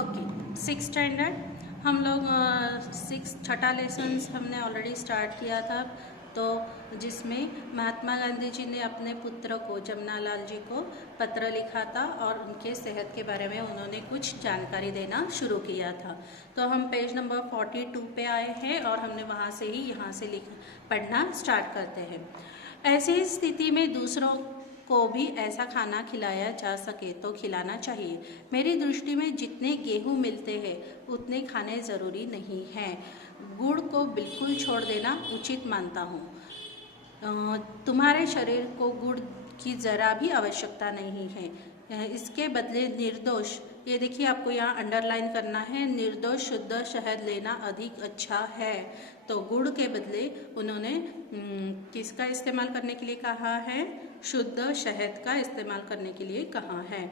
Okay, 6 standard हम लोग 6 छठा लेसन हमने ऑलरेडी स्टार्ट किया था, तो जिसमें महात्मा गांधी जी ने अपने पुत्र को, जमनालाल जी को पत्र लिखा था और उनके सेहत के बारे में उन्होंने कुछ जानकारी देना शुरू किया था। तो हम पेज नंबर 42 पे आए हैं और हमने वहाँ से ही यहाँ से पढ़ना स्टार्ट करते हैं। ऐसी स्थिति में दूसरों को भी ऐसा खाना खिलाया जा सके तो खिलाना चाहिए। मेरी दृष्टि में जितने गेहूँ मिलते हैं उतने खाने ज़रूरी नहीं हैं। गुड़ को बिल्कुल छोड़ देना उचित मानता हूँ। तुम्हारे शरीर को गुड़ की ज़रा भी आवश्यकता नहीं है। इसके बदले निर्दोष, ये देखिए आपको यहाँ अंडरलाइन करना है, निर्दोष शुद्ध शहद लेना अधिक अच्छा है। तो गुड़ के बदले उन्होंने किसका इस्तेमाल करने के लिए कहा है? शुद्ध शहद का इस्तेमाल करने के लिए कहा है।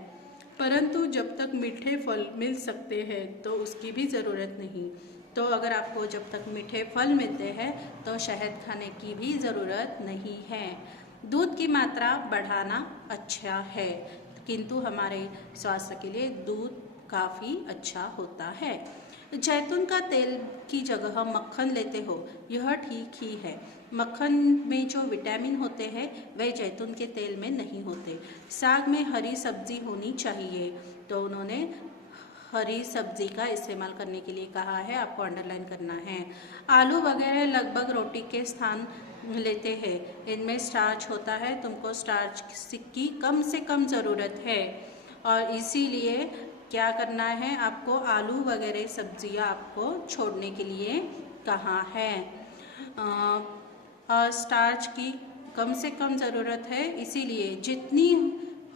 परंतु जब तक मीठे फल मिल सकते हैं तो उसकी भी ज़रूरत नहीं। तो अगर आपको जब तक मीठे फल मिलते हैं तो शहद खाने की भी ज़रूरत नहीं है। दूध की मात्रा बढ़ाना अच्छा है, किंतु हमारे स्वास्थ्य के लिए दूध काफ़ी अच्छा होता है। जैतून का तेल की जगह मक्खन लेते हो, यह ठीक ही है। मक्खन में जो विटामिन होते हैं वे जैतून के तेल में नहीं होते। साग में हरी सब्जी होनी चाहिए, तो उन्होंने हरी सब्जी का इस्तेमाल करने के लिए कहा है, आपको अंडरलाइन करना है। आलू वगैरह लगभग रोटी के स्थान लेते हैं, इनमें स्टार्च होता है, तुमको स्टार्च की कम से कम ज़रूरत है और इसीलिए क्या करना है, आपको आलू वगैरह सब्जियां आपको छोड़ने के लिए कहा है। और स्टार्च की कम से कम ज़रूरत है, इसीलिए जितनी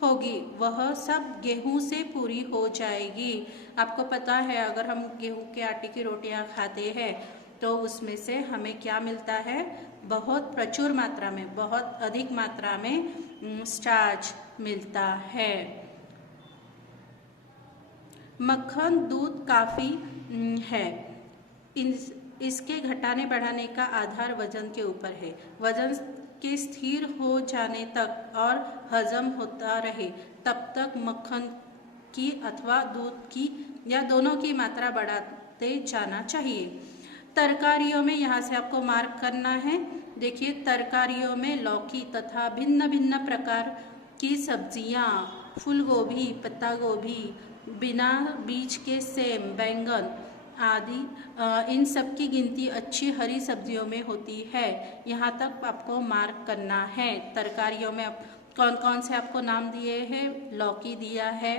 होगी वह सब गेहूं से पूरी हो जाएगी। आपको पता है अगर हम गेहूं के आटे की रोटियां खाते हैं तो उसमें से हमें क्या मिलता है? बहुत प्रचुर मात्रा में, बहुत अधिक मात्रा में स्टार्च मिलता है। मक्खन दूध काफ़ी है। इसके घटाने बढ़ाने का आधार वजन के ऊपर है। वजन के स्थिर हो जाने तक और हजम होता रहे तब तक मक्खन की अथवा दूध की या दोनों की मात्रा बढ़ाते जाना चाहिए। तरकारियों में यहाँ से आपको मार्क करना है। देखिए तरकारियों में लौकी तथा भिन्न भिन्न प्रकार की सब्जियाँ, फूल गोभी, पत्ता गोभी, बिना बीज के सेम, बैंगन आदि, इन सब की गिनती अच्छी हरी सब्जियों में होती है। यहाँ तक आपको मार्क करना है। तरकारियों में आप कौन कौन से आपको नाम दिए हैं? लौकी दिया है,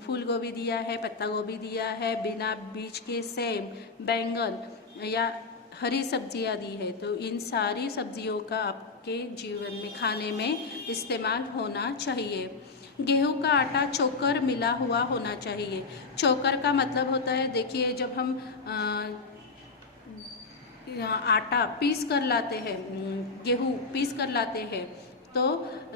फूल गोभी दिया है, पत्ता गोभी दिया है, बिना बीज के सेम, बैंगन या हरी सब्जियाँ दी है। तो इन सारी सब्जियों का आपके जीवन में, खाने में इस्तेमाल होना चाहिए। गेहूं का आटा चोकर मिला हुआ होना चाहिए। चोकर का मतलब होता है, देखिए जब हम आटा पीस कर लाते हैं, गेहूं पीस कर लाते हैं, तो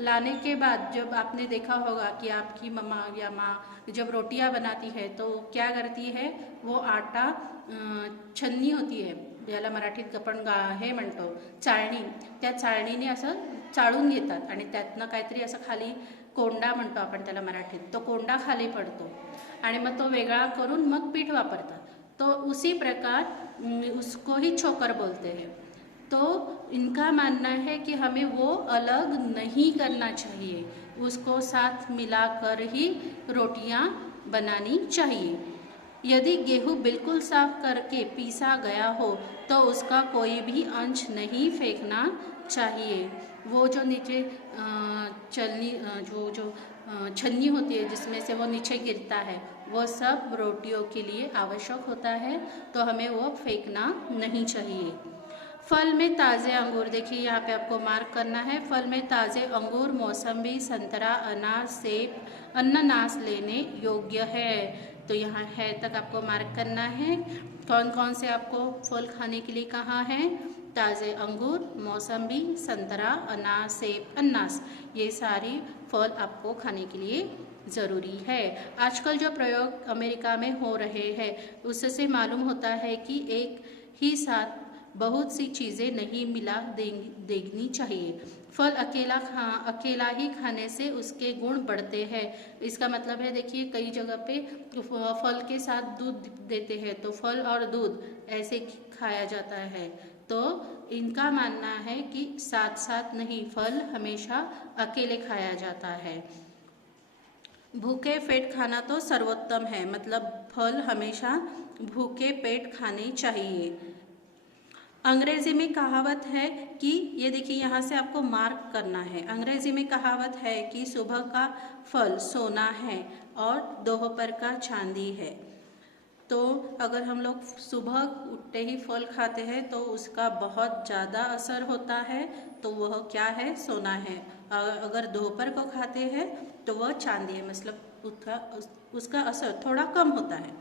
लाने के बाद जब आपने देखा होगा कि आपकी मम्मा या माँ जब रोटियां बनाती है तो क्या करती है, वो आटा छन्नी होती है, याला मराठीत आपण हे म्हणतो चाळणी, त्या चाळणीने असं चाळून घेतात आणि त्यातनं काहीतरी असं खाली कोंडा म्हणतो आपण त्याला मराठीत, तो कोंडा खाली पडतो आणि मग तो वेगळा करून मग पीठ वापरतात। तो उसी प्रकार उसको ही चोकर बोलते हैं। तो इनका मानना है कि हमें वो अलग नहीं करना चाहिए, उसको साथ मिलाकर ही रोटियां बनानी चाहिए। यदि गेहूं बिल्कुल साफ करके पीसा गया हो तो उसका कोई भी अंश नहीं फेंकना चाहिए। वो जो नीचे चलनी जो छन्नी होती है जिसमें से वो नीचे गिरता है, वो सब रोटियों के लिए आवश्यक होता है, तो हमें वो फेंकना नहीं चाहिए। फल में ताज़े अंगूर, देखिए यहाँ पे आपको मार्क करना है। फल में ताज़े अंगूर, मौसम्बी, संतरा, अनार, सेब, अनानास लेने योग्य है। तो यहाँ है तक आपको मार्क करना है। कौन कौन से आपको फल खाने के लिए कहा है? ताज़े अंगूर, मौसम्बी, संतरा, अनार, सेब, अनानास, ये सारी फल आपको खाने के लिए ज़रूरी है। आजकल जो प्रयोग अमेरिका में हो रहे हैं उससे मालूम होता है कि एक ही साथ बहुत सी चीज़ें नहीं मिला देनी चाहिए। फल अकेला ही खाने से उसके गुण बढ़ते हैं। इसका मतलब है, देखिए कई जगह पे फल के साथ दूध देते हैं, तो फल और दूध ऐसे खाया जाता है। तो इनका मानना है कि साथ साथ नहीं, फल हमेशा अकेले खाया जाता है। भूखे पेट खाना तो सर्वोत्तम है, मतलब फल हमेशा भूखे पेट खाने चाहिए। अंग्रेजी में कहावत है कि, ये देखिए यहाँ से आपको मार्क करना है, अंग्रेजी में कहावत है कि सुबह का फल सोना है और दोपहर का चांदी है। तो अगर हम लोग सुबह उठते ही फल खाते हैं तो उसका बहुत ज़्यादा असर होता है, तो वह क्या है, सोना है। अगर दोपहर को खाते हैं तो वह चांदी है, मतलब उसका असर थोड़ा कम होता है।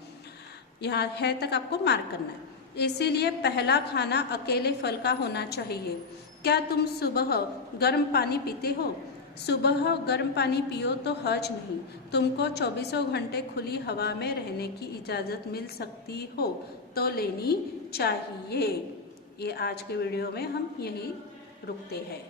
यहाँ है तक आपको मार्क करना है। इसीलिए पहला खाना अकेले फल का होना चाहिए। क्या तुम सुबह गर्म पानी पीते हो? सुबह गर्म पानी पियो तो हर्ज नहीं, तुमको 24 घंटे खुली हवा में रहने की इजाज़त मिल सकती हो तो लेनी चाहिए। ये आज के वीडियो में हम यही रुकते हैं।